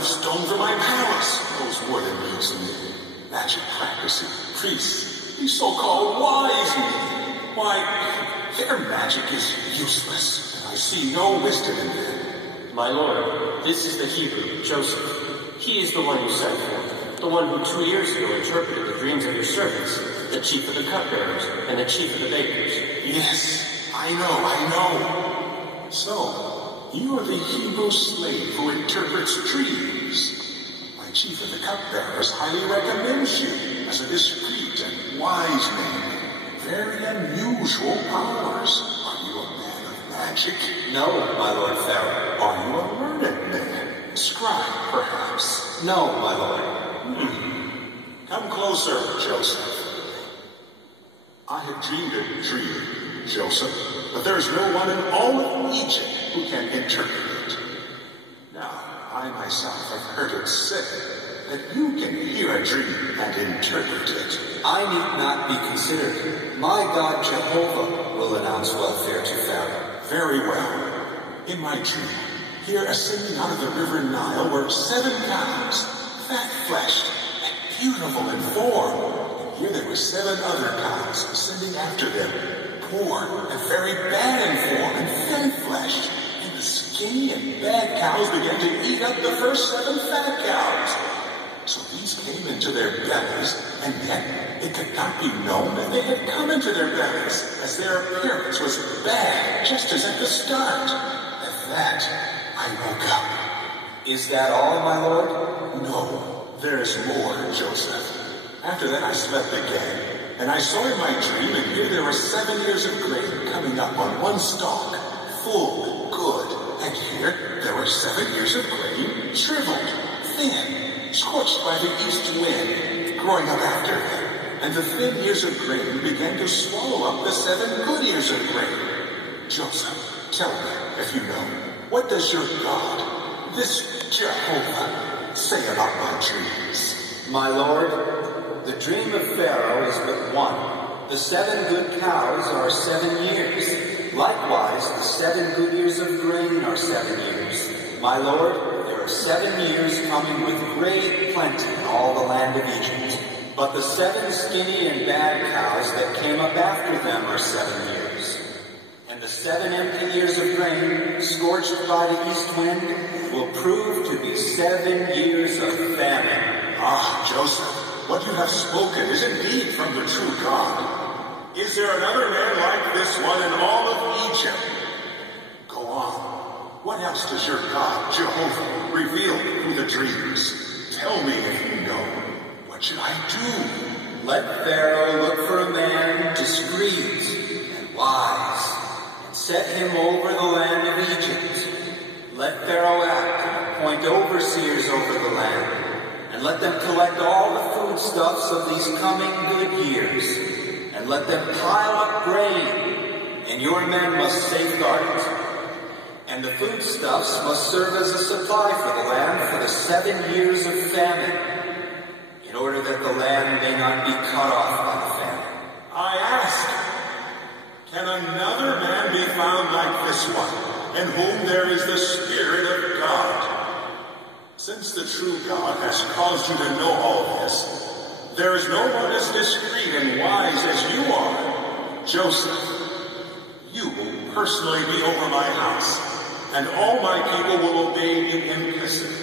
of stone for my palace knows more than meets me. Magic practicing priests, these so-called wise men. Why, their magic is useless, and I see no wisdom in them. My lord, this is the Hebrew, Joseph. He is the one you sent for, the one who 2 years ago interpreted the dreams of your servants, the chief of the cupbearers, and the chief of the bakers. Yes, I know. So, you are the Hebrew slave who interprets dreams. My chief of the cupbearers highly recommends you as a discreet and wise man. Very unusual powers. Are you a man of magic? No, my lord Pharaoh. Are you a learned man? Scribe, perhaps? No, my lord. Come closer, Joseph. I have dreamed a dream, Joseph, but there is no one in all of Egypt who can interpret it. Now, I myself have heard it said that you can hear a dream and interpret it. I need not be considered. My God Jehovah will announce welfare to Pharaoh. Very well. In my dream, here ascending out of the river Nile were 7 cows, fat-fleshed and beautiful in form. And here there were 7 other cows ascending after them, poor and very bad in form and thin-fleshed. And the skinny and bad cows began to eat up the first 7 fat cows. So these came into their bellies, and yet it could not be known that they had come into their bellies, as their appearance was bad, just as at the start. At that, I woke up. Is that all, my lord? No, there is more, Joseph. After that I slept again, and I saw in my dream, and here there were 7 ears of grain coming up on one stalk, full and good. And here there were 7 ears of grain, shriveled, thin, scorched by the east wind, growing up after them. And the thin ears of grain began to swallow up the 7 good ears of grain. Joseph, tell me, if you know, what does your God, this Jehovah, say about my dreams? My lord, the dream of Pharaoh is but one. The 7 good cows are 7 years. Likewise, the 7 good ears of grain are 7 years. My lord, there are 7 years coming with great plenty in all the land of Egypt. But the 7 skinny and bad cows that came up after them are 7 years. And the 7 empty ears of grain, scorched by the east wind, will prove to be 7 years of famine. Ah, Joseph, what you have spoken is indeed from the true God. Is there another man like this one in all of Egypt? Go on. What else does your God, Jehovah, reveal through the dreams? Tell me if you know. What should I do? Let Pharaoh look for a man discreet and wise, and set him over the land of Egypt. Let Pharaoh act and appoint overseers over the land, and let them collect all the foodstuffs of these coming good years, and let them pile up grain, and your men must safeguard it. And the foodstuffs must serve as a supply for the land for the 7 years of famine, in order that the land may not be cut off by the famine. I ask, can another man be found like this one, in whom there is the Spirit of God? Since the true God has caused you to know all this, there is no one as discreet and wise as you are. Joseph, you will personally be over my house, and all my people will obey you implicitly.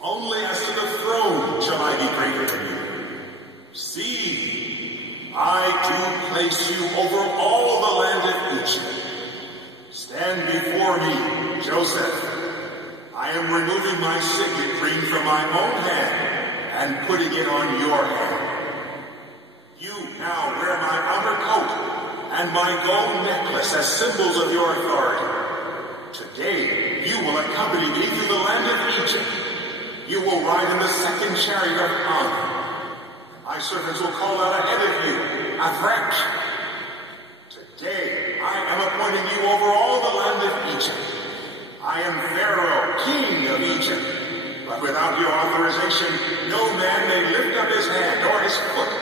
Only as to the throne shall I be greater than you. See, I do place you over all the land of Egypt. Stand before me, Joseph. I am removing my signet ring from my own hand and putting it on your hand. You now wear my outer coat and my gold necklace as symbols of your authority. Today, you will accompany me through the land of Egypt. You will ride in the 2nd chariot of honor. My servants will call out ahead of you, Avrak. Today, I am appointing you over all the land of Egypt. I am Pharaoh, king of Egypt. But without your authorization, no man may lift up his hand or his foot